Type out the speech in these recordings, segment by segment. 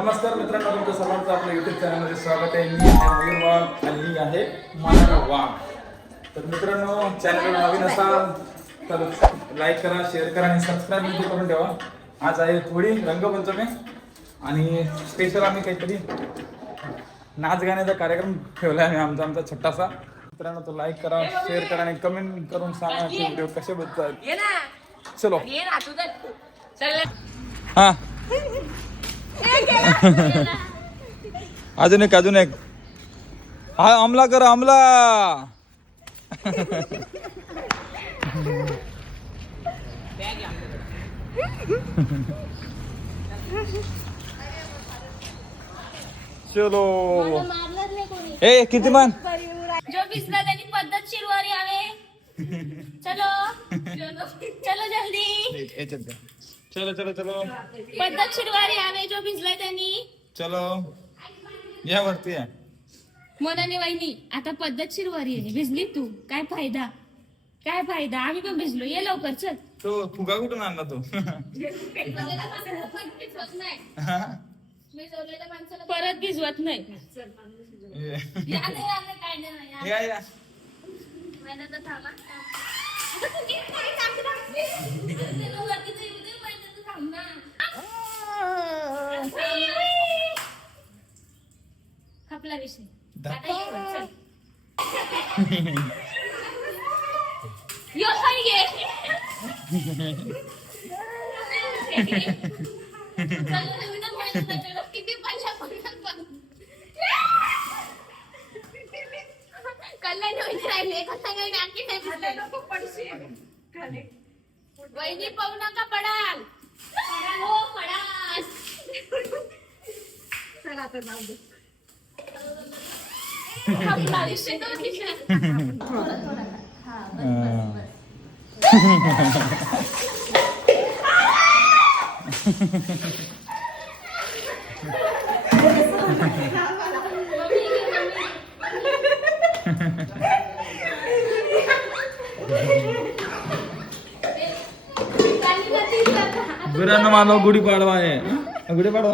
नमस्कार मित्रांनो, तुमचं सर्वांचं आपल्या युट्यूब चॅनलमध्ये स्वागत आहे. मी आहे मयूर वाघ आणि ही आहे मानव वाघ. तर मित्रांनो, चॅनलवर नवीन असाल तर लाईक करा, शेअर करा आणि सबस्क्राईब नक्की करून ठेवा. आज आहे थोडी रंगपंचमी आणि स्पेशल आम्ही काहीतरी नाच गाण्याचा कार्यक्रम ठेवला आहे आमचा छोटासा. मित्रांनो, तो लाईक करा, शेअर करा आणि कमेंट करून सांगा की व्हिडिओ कसे बघतात. चलो हा अजून एक हा अमला कर अमला. चलो ए किती मान जो भिजला त्यांनी पद्धतशीर वर यावे. चलो चलो जल्दी चलो चलो चलो पद्धतशीर वर यावे. जो भिजलाय त्यांनी चलो या वरती या. मोनाने वहिनी आता पद्धतशीर वर ये. भिजली तू काय फायदा आम्ही पण भिजलो. ये लवकर चल. तो फुगा कुठून आणला तो? परत भिजवत नाही. या या आपला विषय किती पैसा कल्याण राहिले वहिनी पाहू नका पडाल. हो पडाल. चला आता जाऊ दे. आपला विषय तो विषय. गुरांना मानव गुढीपाडवा आहे. गुढीपाडवा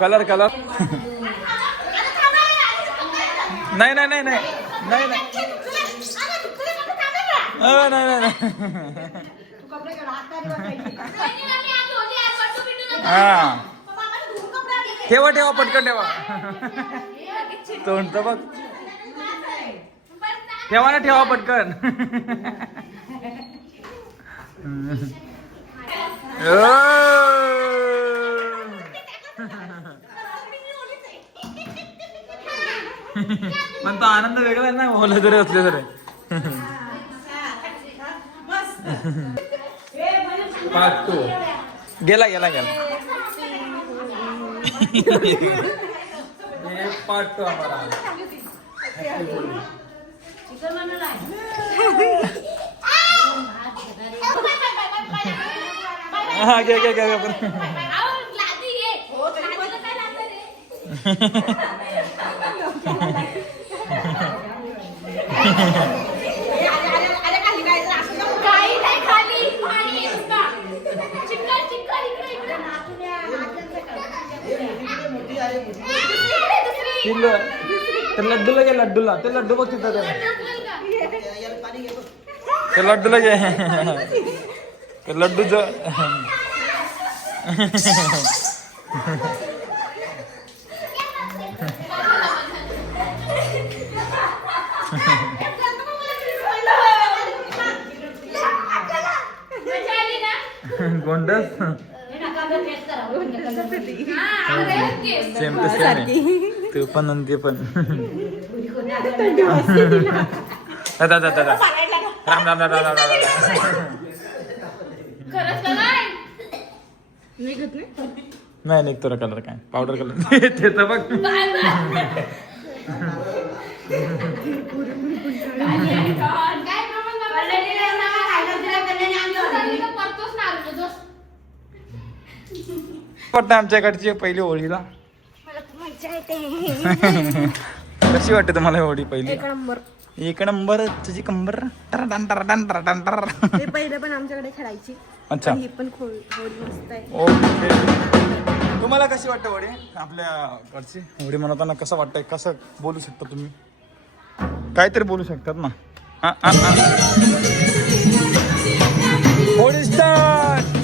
कलर कलर नाही नाही नाही नाही नाही नाही नाही नाही हा ठेवा ठेवा पटकन ठेवा तोंड तर बघ ठेवा ना ठेवा पटकन पण तो आनंद वेगळा ना बोला जरी असले तरी पार्ट 2 गेला गेला गेला ये पार्ट 2 हमारा हाँ क्या क्या क्या ते लड्डूला घे लड्डूला ते लड्डू बघ तिथं ते लड्डूला घे ते लड्डूच गोंडस सेम टू सेम तू पण आणि ते पण दादा दादा दादा राम राम राम राम राम राम खरंच का नाही नाही निघतो रे कलर काय पावडर कलर ते तर बघ वाटतं आमच्याकडची पहिली होळीला कशी वाटते तुम्हाला होळी पहिली एक नंबर तुझी कंबर ते पहिले पण आमच्याकडे खेळायची अच्छा ही पण होळी मस्त आहे. ओके तुम्हाला कशी वाटते होळी आपल्याकडची होळी म्हणताना कसं वाटतंय कसं बोलू शकता तुम्ही काहीतरी बोलू शकतात ना होळी स्टार्ट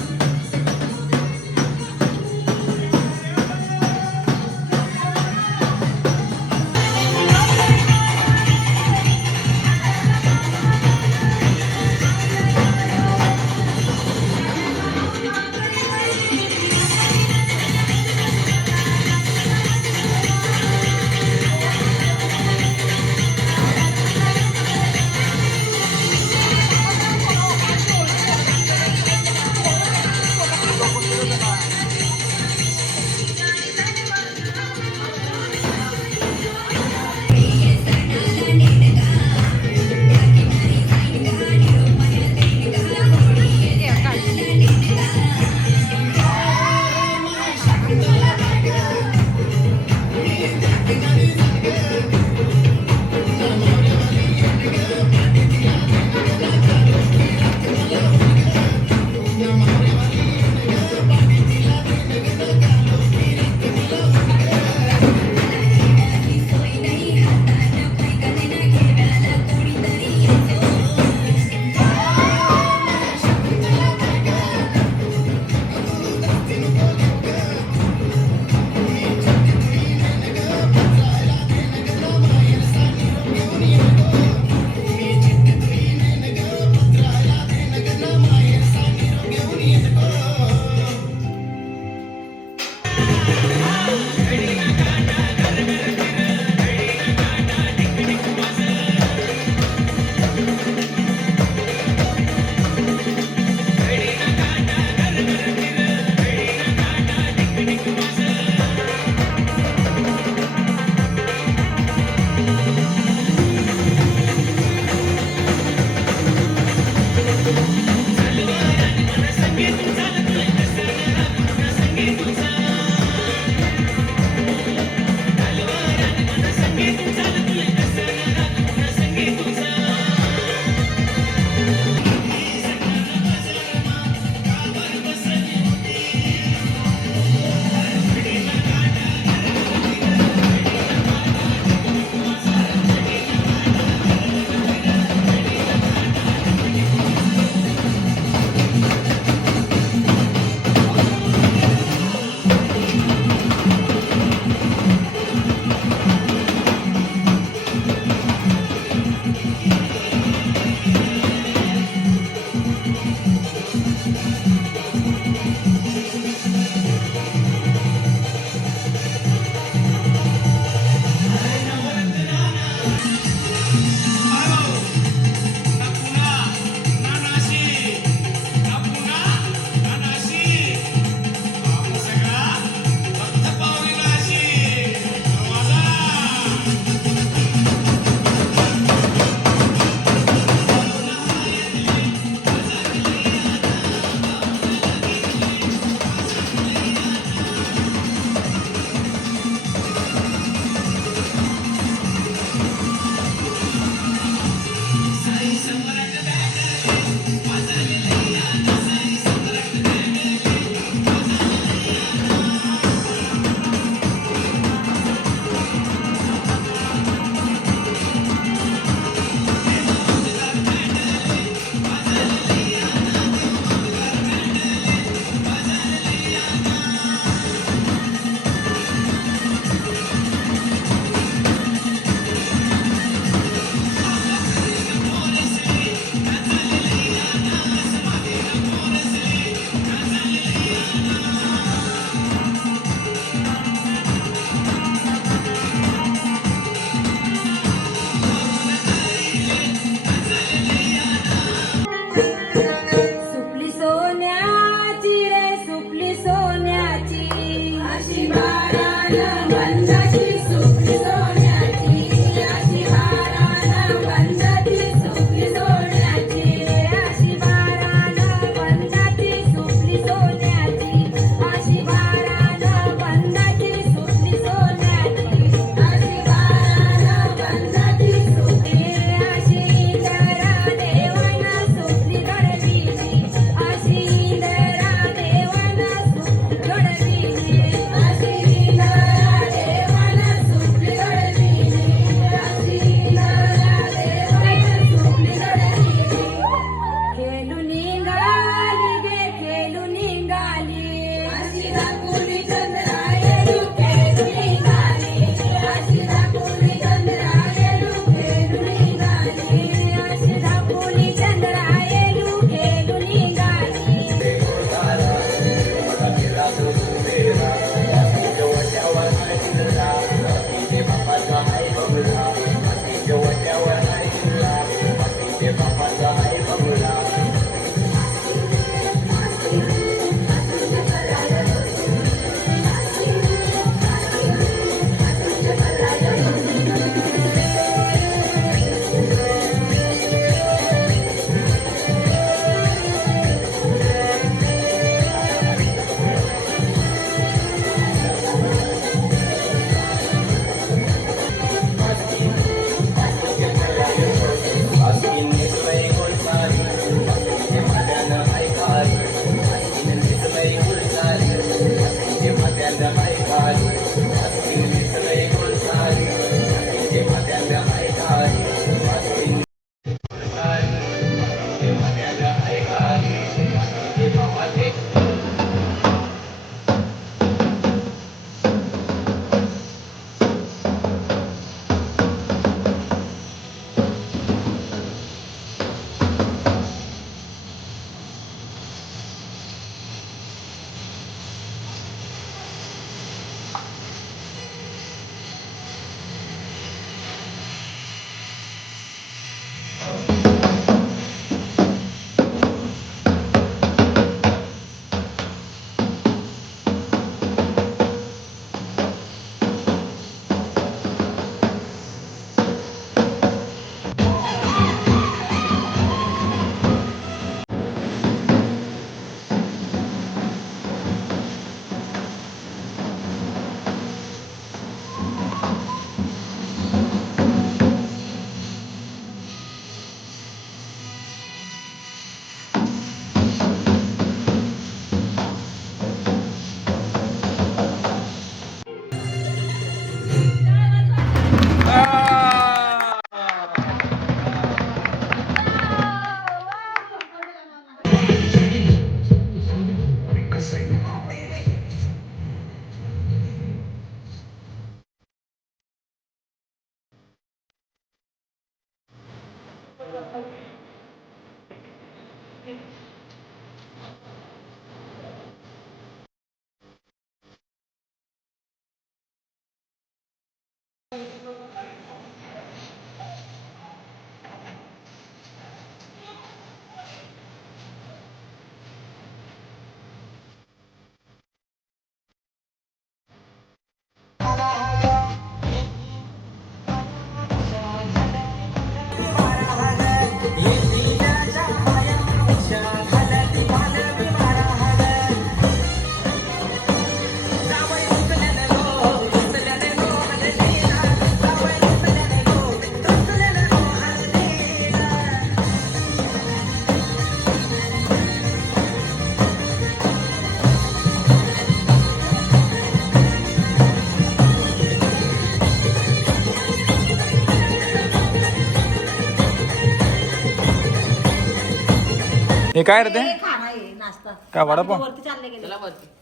हे काय रे ते खाना आहे नाश्ता काय वडापाव वरती चालले गेले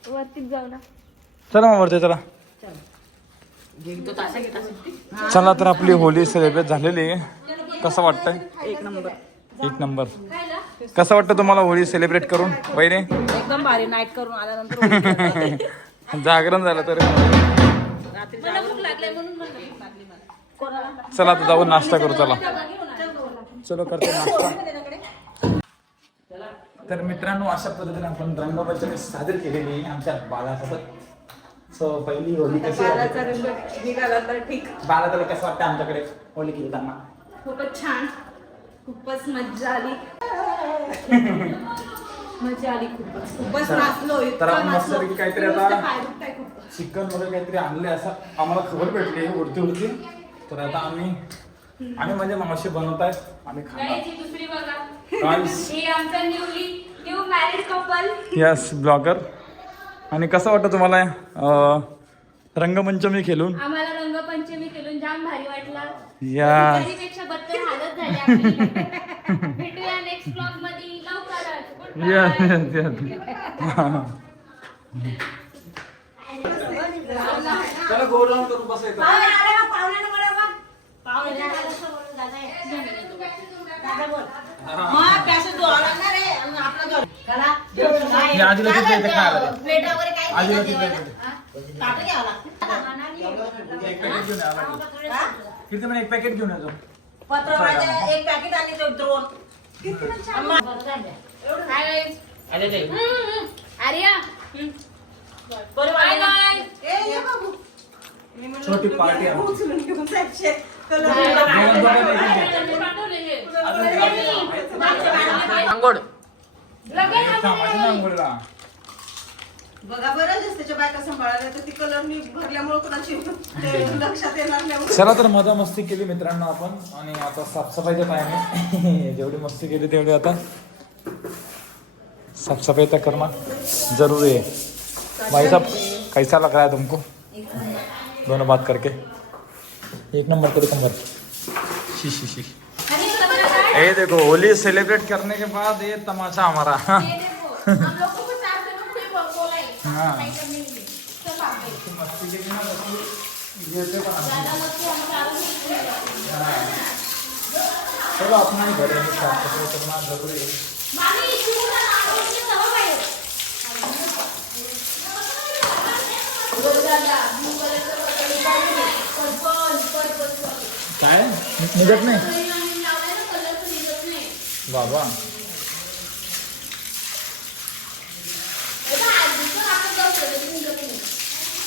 वरतीच जाऊ ना. चला मग वरती चला चला तर आपली होली सेलिब्रेट झालेली आहे कसं वाटतंय एक नंबर कसं वाटतं तुम्हाला होळी सेलिब्रेट करून वहिनी एकदम भारी नाईट करून आल्यानंतर जागरण झालं तर चला आता जाऊन नाश्ता करू चला चलो करतो नाश्ता तर मित्रांनो अशा पद्धतीने आपण रंगपंचमी साजरी केलेली आहे आमच्या बाळासोबत सो पहिली होळी कशी निघाला तर ठीक. बाळाला कसं वाटतं आमच्याकडे होळी खेळताना खूपच छान, खूपच मज्जा आली. मजा आली खूपच. खूपच नाचलो. तर आपण मस्त काहीतरी आता काय खूप. चिकन वगैरे काहीतरी आणले असं आम्हाला खबर भेटली उडती तर आता आम्ही म्हणजे मावशी बनवतायत आम्ही खाणार दुसरी बघा Guys. हे आमचं new married couple. Yes blogger आणि कसं वाटतं तुम्हाला रंगपंचमी खेळून आम्हाला रंगपंचमी खेळून जाम भारी वाटला. या पेक्षा बद्दल हालत झाली आपली. भेटूया नेक्स्ट ब्लॉग मध्ये लवकरच. चला गो डाऊन करून बसायचं आजीला तिथे इथे काय आलं आजीला तिथे एक पॅकेट घेऊन या किती म्हणे एक पॅकेट घेऊन येतो एक पॅकेट आणि तो ड्रोन आर्या बाय बाय. छोटी पार्टी बघा बरं त्याच्या बायका सांभाळायला तर ती कलर मी भरल्यामुळे कोणाची लक्षात येणार नाही. चला तर मजा मस्ती केली मित्रांनो आपण आणि आता साफसफाईचा टाइम आहे जेवढी मस्ती केली तेवढी आता साफसफाई तर करना जरूरी है भाई साहब कैसा लग रहा है तुमको दोनों बात करके एक नंबर तेरे कमर ये देखो होली सेलिब्रेट करने के बाद ये तमाशा हमारा। हाँ मस्ती के बिना ये तो चलो अपना ही घर है, साफ सफाई करना जरूरी है। काय निघत नाही बाबा।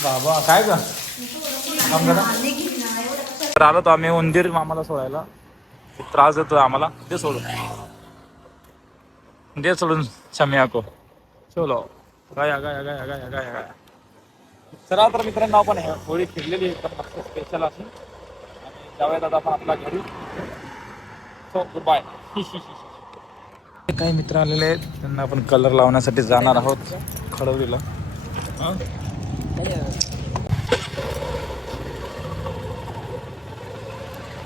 बाबा काय का तर आलो तो आम्ही उंदीर मामाला सोडायला, त्रास देतोय आम्हाला, दे सोडून, दे सोडून शम्या को चलो गाया गाया गाया गाया गाया गाया। चला तर मित्रांनो आपण होळी फिरलेली एकदम मस्त स्पेशल अशी, आणि जाऊयात आता आपण आपल्या घरी। So goodbye. काही मित्र आलेले आहेत, त्यांना आपण कलर लावण्यासाठी जाणार आहोत खडवलीला।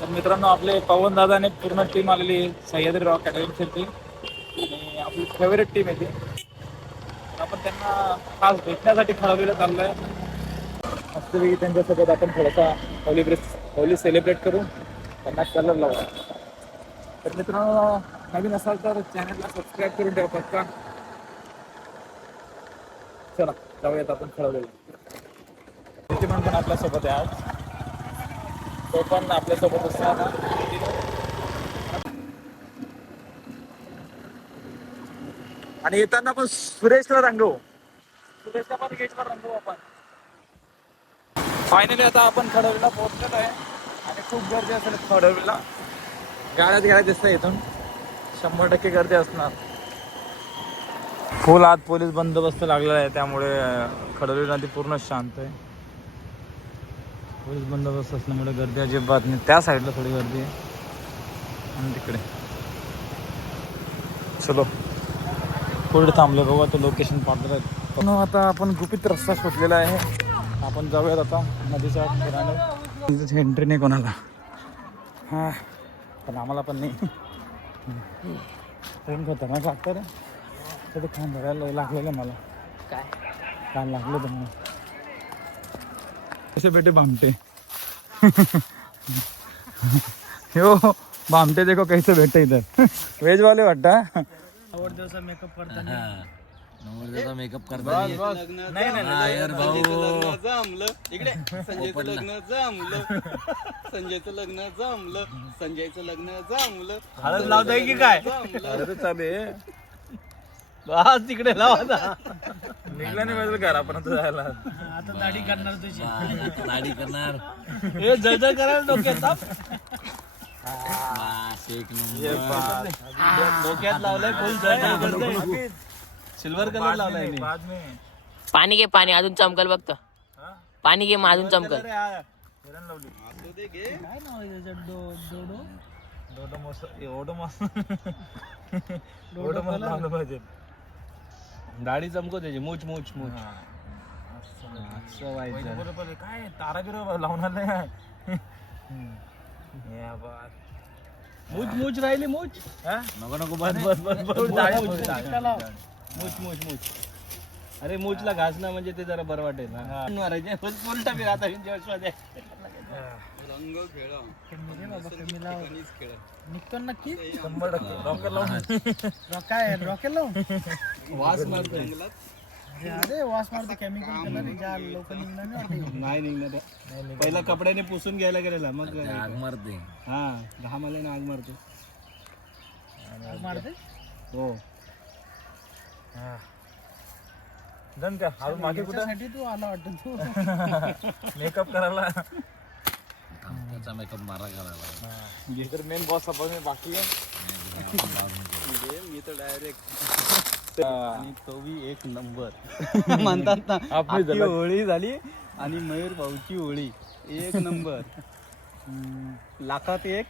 तर मित्रांनो आपले पवन दादाने पूर्ण टीम आलेली आहे, सह्याद्री रॉक अकॅडमीची, आणि आपली फेवरेट टीम आहे ती। आपण त्यांना खास भेटण्यासाठी खडवलीला चाललोय, मस्तपैकी त्यांच्यासोबत आपण थोडासा होली सेलिब्रेट करू, त्यांना कलर लावू। तर मित्रांनो नवीन असाल तर चॅनलला सबस्क्राईब करून ठेवा पक्का। चला जाऊयात आपण खडवलीला। पण आपल्यासोबत आहे आज, तो पण आपल्यासोबत असताना आणि येताना पण सुरेशला रंगवू, सुरेशला पण गेटवर रंगवू आपण। फायनली आता आपण खडवलीला पोहोचलेलो आहे, आणि खूप गर्दी असेल खडवलीला, गाड्या दिसतं इथून, 100% गर्दी असणार। फुल आत पोलीस बंदोबस्त लागलेला आहे, त्यामुळे खडवली नदी पूर्ण शांत आहे। पोलीस बंदोबस्त असल्यामुळे गर्दी अजिबात नाही। त्या साईडला थोडी गर्दी आहे, आणि तिकडे चलो पुढे थांबलो, बघू आता लोकेशन पाठवत आहेत। पण आता आपण गुपित रस्ता शोधलेला आहे, आपण जाऊयात आता नदीच्या ठिकाणी। एंट्री नाही कोणाला, हां पण आम्हाला पण नाही। ट्रेन खतरनाक लागतं रे, तर खान भरायला लागलेलं मला, काय लागलं तर मला कसे बेटे भामटे। हो भामटे देखो कैसे भेटते इधर, वेज वाले वाटता नवरदेवचा मेकअप करताना, नवरदेवचा मेकअप करताना नाही यार भाऊ इकडे संजयचं लग्न जमलं, संजयचं लग्न जमलं, संजयचं लग्न जमलं, हळद लावताय की काय? अरे चालू आहे, बस तिकडे लावा, निघला नाही पाहिजे घरापर्यंत जायला। आता दाढी करणार तुझी, दाढी करणार, हे जळ करायला डोक्यात, एक नंबर डोक्यात लावलंय, फुल जळ, सिल्वर कलर लावलाय। पाणी घे, पाणी अजून चमकल बघतो, पाणी घे मग अजून चमकल। काय नाव आहे त्याचं? ओडोमॉस लावलं पाहिजे, दाढी चमकव त्याची, मूच मूच मूच असं व्हायचं। बरोबर काय तारा बिरा लावणार नाही, मूच मूच राहिली, मूच नको नको, बस बस बस मूच मूच मूच। अरे मूचला घासणं म्हणजे ते जरा बरं वाटेल ना, उलटा बी आता रंग खेळा निघतो नक्की 100% रॉकेट लावून, काय रॉकेट लावून वास मारतोय अरे वास मारते, केमिकल कलर ज्या लोक नाही निघणार। पहिला कपड्याने पुसून घ्यायला गेलेला, मग आग मारते, हा घाम आल्याने आग मारते, आग मारते हो। जनता अजून मागे कुठे तू आला वाटतं, तू मेकअप करायला, त्याचा मेकअप मारा करायला, तर मेन बॉस आपण बाकी मी तर डायरेक्ट, आणि तो बी एक नंबर म्हणतात ना, आपली होळी झाली आणि मयूर भाऊची होळी एक नंबर, लाखात एक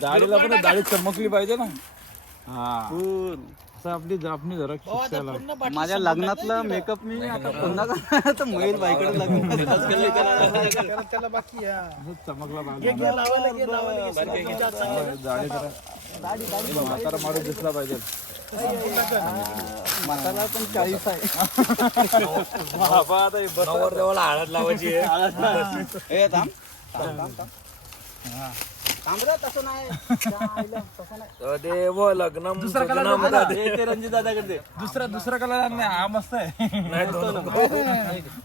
दाढीला पण दाढी चमकली पाहिजे ना, हा असं आपली जरा खिचायला. माझ्या लग्नातलं मेकअप मी आता पुन्हा करणार तर मयूर बाईकडे लग्न त्याला बाकी चमकला दाढी म्हातारा माणूस दिसला पाहिजे. म्हातारा पण 40 आहे. बाबा आता हे बस हळद लावायची ए थांब थांब रे, तसं नाही तसं नाही. देव लग्न दुसरा कलर ते रणजित दादाकडे दुसरा कलर नाही, हा मस्त आहे.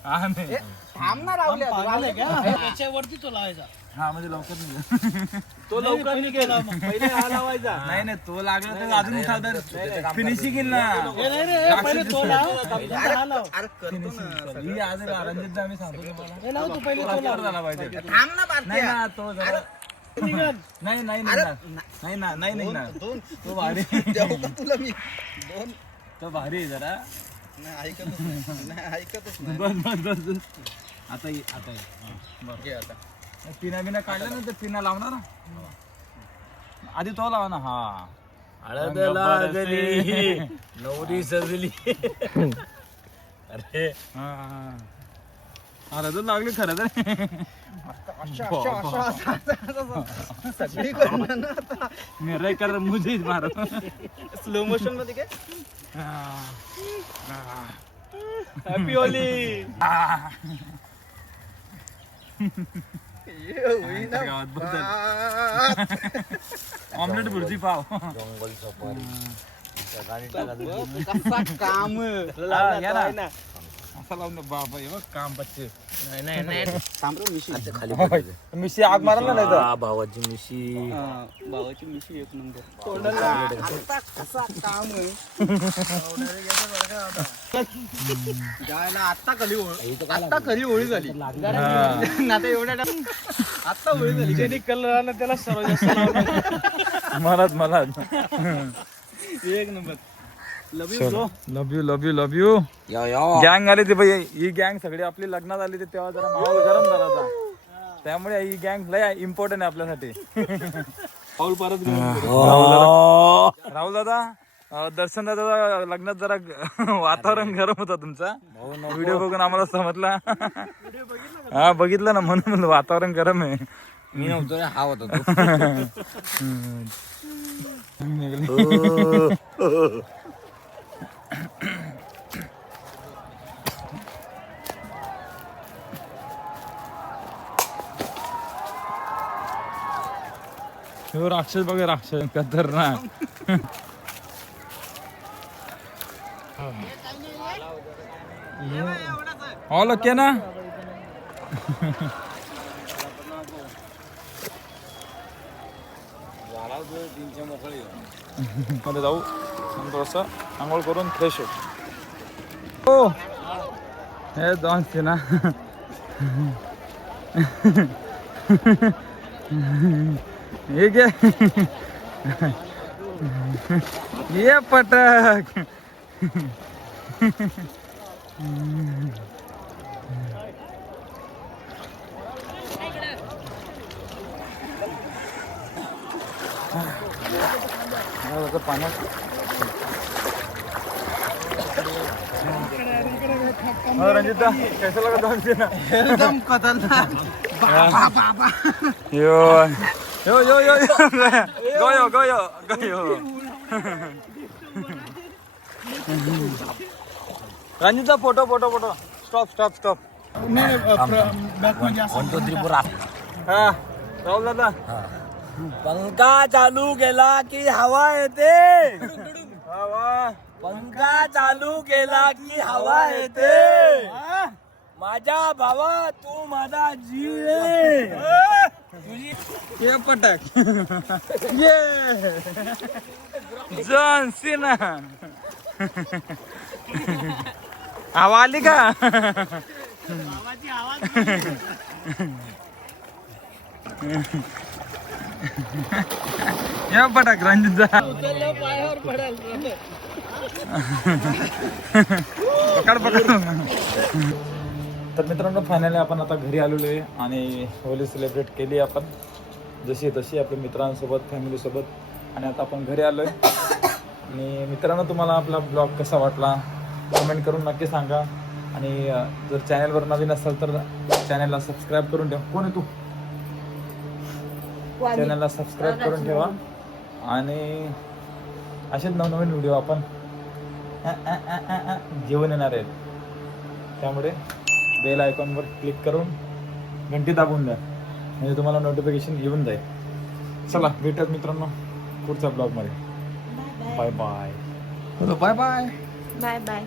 हा नाही. थांब ना राहुल त्याच्यावरती तो लावायचा. हा म्हणजे लवकर निघेल. तो लवकर निघेल पहिले हा लावायचा. नाही तो लागला तर अजून साधर फिनिशिंग येईल ना. पहिले तो लाव. अरे करतो ना. ही आज रणजित आम्ही सांगतो तुम्हाला. हे लाव तू पहिले तो लाव. झाला पाहिजे. थांब ना नाही बारक्या. ना तो जरा निघाल. नाही निघणार. नाही निघणार. तो भारी देऊ का तुला मी दोन. तो भारी आहे जरा. नाही ऐकतच नाही. बस आता ये. हा, घे आता. बरं. पिना काढला ना तर पिना लावणार ना. आधी तो लावा ना. हा हळद लागली नवरी सजली. अरे अरे तर लागली खरं तर. सगळी करणार ना आता. मेरा कर मुझे मारो. स्लो मोशन मध्ये काय हॅपी होली. ऑमलेट भुर्जी पाव. जंगल सफारी कसा काम या ना. असा लावून बाबा हे बघ काम बच्चे. थांब रे मिशी. खाली पडायचं. मिशी आग मारला नाही तर. हा, भावाची मिशी. भावाची मिशी एक नंबर. आता कसा काम जायला आता खरी होळी झाली. आता एवढ्या आता होळी झाली. ज्याने कलर आला त्याला सर्व जास्त मला एक नंबर. लव यू गँग आली ती भाई. ही गँग सगळी आपली लग्नात आली ती तेव्हा जरा माहोल गरम झाला होता. त्यामुळे ही गँग लय इम्पॉर्टंट आहे आपल्यासाठी. पाऊल परत राहुल दादा, दर्शन दादा लग्नात जरा वातावरण गरम होता तुमचा. व्हिडिओ बघून आम्हाला समजला. हा बघितलं ना म्हणून वातावरण गरम आहे. मी नव्हतो हा होता हो राक्षस बघा राक्षस खतरनाक. ऑल ओके ना. मध्ये जाऊ थोडंसं आंघोळ करून फ्रेश हो. हे दोन ना. हे घे. ये पटक. पाण्यात रंजिता कैसा लगा दोन ना. एकदम खतरनाक. यो यो यो यो गयो गयो गयो. Ranjita photo photo photo. Stop. Tripura. हा राहुल दादा. पंखा चालू केला की हवा येते. पंखा चालू केला की हवा येते. माझा भावा तू माझा जीव आहे. तुझी ये पटक. ये जॉन सीना. हवा आली का. या पटक रंजित जा. पकड. तर मित्रांनो फायनली आपण आता घरी आलेलो आहे आणि होली सेलिब्रेट केली आपण जशी तशी आपल्या मित्रांसोबत फॅमिलीसोबत. आणि आता आपण घरी आलोय आणि मित्रांनो तुम्हाला आपला ब्लॉग कसा वाटला कमेंट करून नक्की सांगा. आणि जर चॅनलवर नवीन असाल तर चॅनलला सबस्क्राईब करून ठेवा. कोण आहे तू? चॅनलला सबस्क्राईब करून ठेवा. आणि असेच नवनवीन व्हिडिओ आपण घेऊन येणार आहेत. त्यामुळे बेल आयकॉनवर क्लिक करून घंटी दाबून द्या म्हणजे तुम्हाला नोटिफिकेशन येऊन जाईल. चला भेटूयात मित्रांनो पुढच्या ब्लॉगमध्ये. Bye bye. Bye bye. Bye bye.